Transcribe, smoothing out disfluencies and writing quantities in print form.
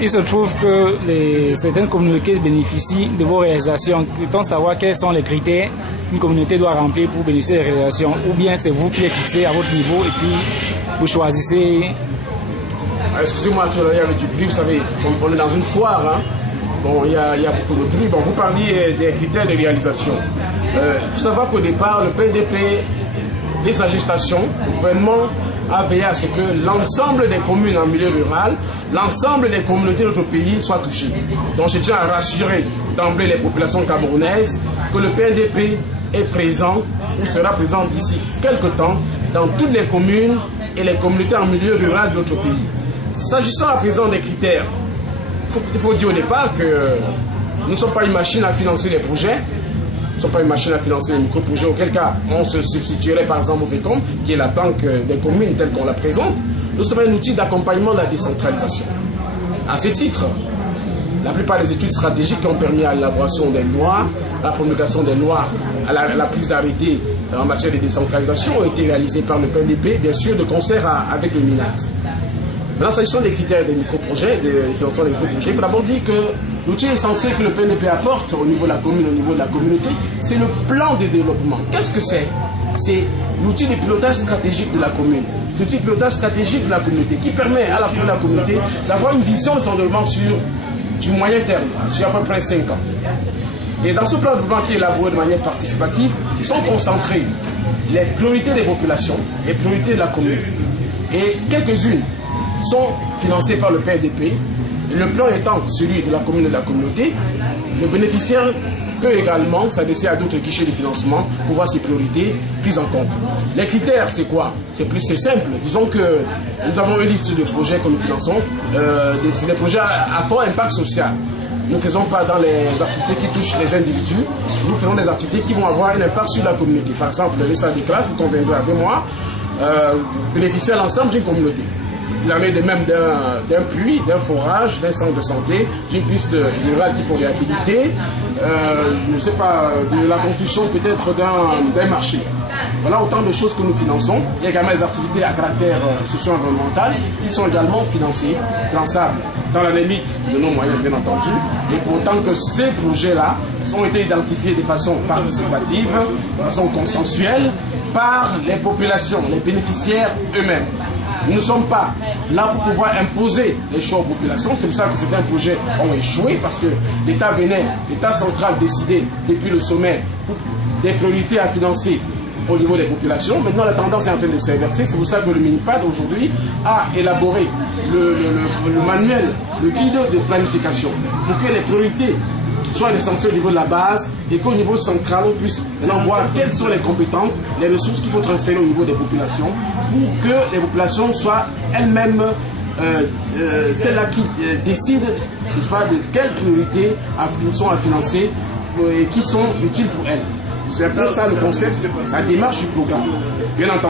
il se trouve que certaines communautés bénéficient de vos réalisations. Peut-on savoir quels sont les critères qu'une communauté doit remplir pour bénéficier des réalisations? Ou bien c'est vous qui les fixez à votre niveau et puis vous choisissez? Excusez-moi, tout à l'heure il y avait du bruit, vous savez, on est dans une foire, hein. Bon, il y a beaucoup de bruit. Bon, vous parliez des critères de réalisation. Il faut savoir qu'au départ, le PNDP, dès sa gestation, le gouvernement a veillé à ce que l'ensemble des communes en milieu rural, l'ensemble des communautés de notre pays soient touchées. Donc je tiens à rassurer d'emblée les populations camerounaises que le PNDP est présent ou sera présent d'ici quelques temps dans toutes les communes et les communautés en milieu rural de notre pays. S'agissant à présent des critères, il faut dire au départ que nous ne sommes pas une machine à financer les projets. Nous ne sommes pas une machine à financer les micro-projets, auquel cas on se substituerait par exemple au FECOM, qui est la banque des communes telle qu'on la présente. Nous sommes un outil d'accompagnement de la décentralisation. À ce titre, la plupart des études stratégiques qui ont permis à l'élaboration des lois, à la promulgation des lois, à la prise d'arrêté en matière de décentralisation ont été réalisées par le PNDP, bien sûr de concert avec le MINAT. Maintenant, s'agissant des critères des micro-projets, des financements des micro-projets, il faut d'abord dire que l'outil essentiel que le PNDP apporte au niveau de la commune, au niveau de la communauté, c'est le plan de développement. Qu'est-ce que c'est? C'est l'outil de pilotage stratégique de la commune. C'est l'outil de pilotage stratégique de la communauté qui permet à la communauté d'avoir une vision de son développement sur du moyen terme, sur à peu près 5 ans. Et dans ce plan de développement qui est élaboré de manière participative, sont concentrées les priorités des populations, les priorités de la commune. Et quelques-unes sont financées par le PNDP. Le plan étant celui de la commune et de la communauté, le bénéficiaire peut également s'adresser à d'autres guichets de financement pour voir ses priorités prises en compte. Les critères, c'est quoi? C'est simple. Disons que nous avons une liste de projets que nous finançons, des projets à fort impact social. Nous ne faisons pas dans les activités qui touchent les individus, nous faisons des activités qui vont avoir un impact sur la communauté. Par exemple, le stade de classe, vous conviendrez avec moi, bénéficier à l'ensemble d'une communauté. Il en est de même d'un puits, d'un forage, d'un centre de santé, d'une piste rurale qu'il faut réhabiliter, je ne sais pas, de la construction peut-être d'un marché. Voilà autant de choses que nous finançons. Il y a également des activités à caractère socio-environnemental qui sont également finançables dans la limite de nos moyens, bien entendu. Et pour autant que ces projets-là ont été identifiés de façon participative, de façon consensuelle par les populations, les bénéficiaires eux-mêmes. Nous ne sommes pas là pour pouvoir imposer les choix aux populations. C'est pour ça que certains projets ont échoué, parce que l'État central décidait depuis le sommet des priorités à financer au niveau des populations. Maintenant, la tendance est en train de s'inverser. C'est pour ça que le MINIPAD aujourd'hui a élaboré le manuel, le guide de planification pour que les priorités soient essentielles au niveau de la base et qu'au niveau central, on puisse maintenant voir quelles sont les compétences, les ressources qu'il faut transférer au niveau des populations pour que les populations soient elles-mêmes celles-là qui décident, n'est-ce pas, de quelles priorités sont à financer et qui sont utiles pour elles. C'est un peu ça le concept, la démarche du programme. Bien entendu.